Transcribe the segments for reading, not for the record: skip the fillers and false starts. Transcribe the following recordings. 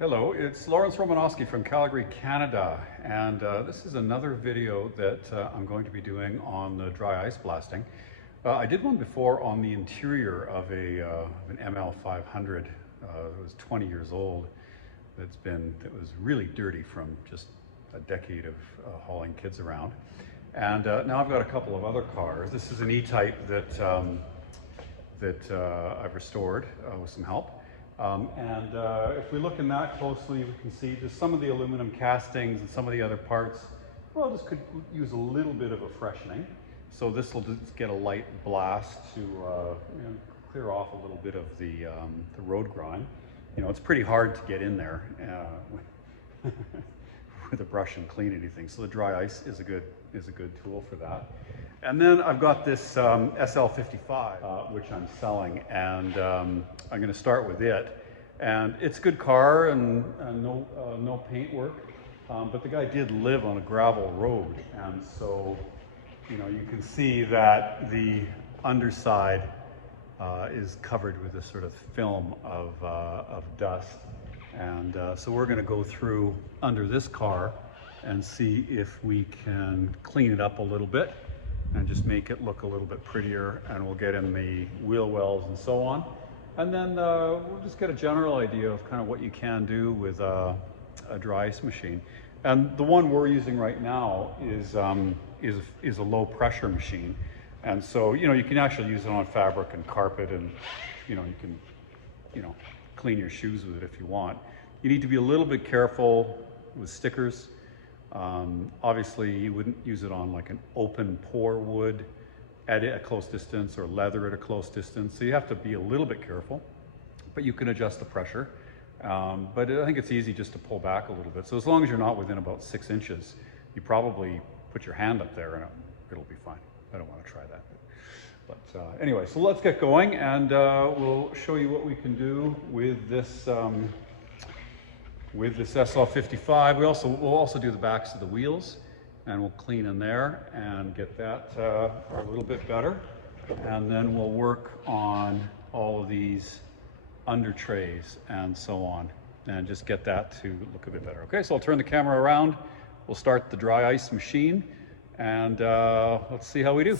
Hello, it's Romanosky from Calgary, Canada, and this is another video that I'm going to be doing on the dry ice blasting. I did one before on the interior of an ML500. It was 20 years old. It was really dirty from just a decade of hauling kids around. And now I've got a couple of other cars. This is an E-Type that I've restored with some help. If we look in that closely, we can see just some of the aluminum castings and some of the other parts, well, just could use a little bit of a freshening. So this will just get a light blast to clear off a little bit of the road grime. You know, it's pretty hard to get in there with a brush and clean anything. So the dry ice is a good tool for that. And then I've got this SL55, which I'm selling, and I'm going to start with it. And it's a good car and no paint work, but the guy did live on a gravel road, and so you can see that the underside is covered with a sort of film of dust. And so we're going to go through under this car and see if we can clean it up a little bit and just make it look a little bit prettier, and we'll get in the wheel wells and so on. And then we'll just get a general idea of kind of what you can do with a dry ice machine. And the one we're using right now is a low pressure machine. And so, you can actually use it on fabric and carpet, and, you can, clean your shoes with it if you want. You need to be a little bit careful with stickers. Obviously, you wouldn't use it on like an open pore wood at a close distance, or leather at a close distance. So you have to be a little bit careful, but you can adjust the pressure. But I think it's easy just to pull back a little bit. So as long as you're not within about 6 inches, you probably put your hand up there and it'll be fine. I don't want to try that. But anyway, so let's get going, and we'll show you what we can do with this SL55. We'll also do the backs of the wheels, and we'll clean in there and get that a little bit better. And then we'll work on all of these under trays and so on, and just get that to look a bit better. Okay, so I'll turn the camera around. We'll start the dry ice machine, and let's see how we do.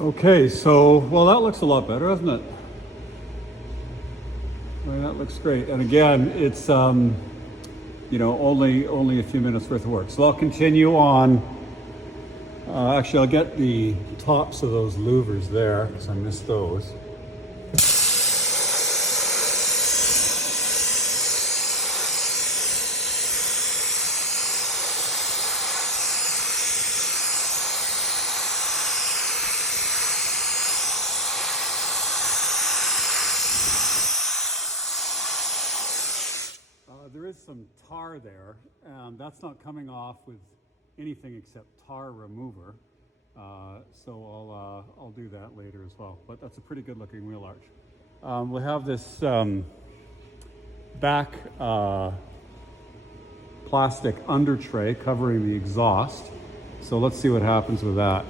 Okay, so, well, that looks a lot better, doesn't it? I mean, that looks great. And again, it's, only a few minutes worth of work. So I'll continue on. Actually, I'll get the tops of those louvers there, because I missed those. There is some tar there, and that's not coming off with anything except tar remover. So I'll do that later as well. But that's a pretty good looking wheel arch. We have this back plastic under tray covering the exhaust. So let's see what happens with that.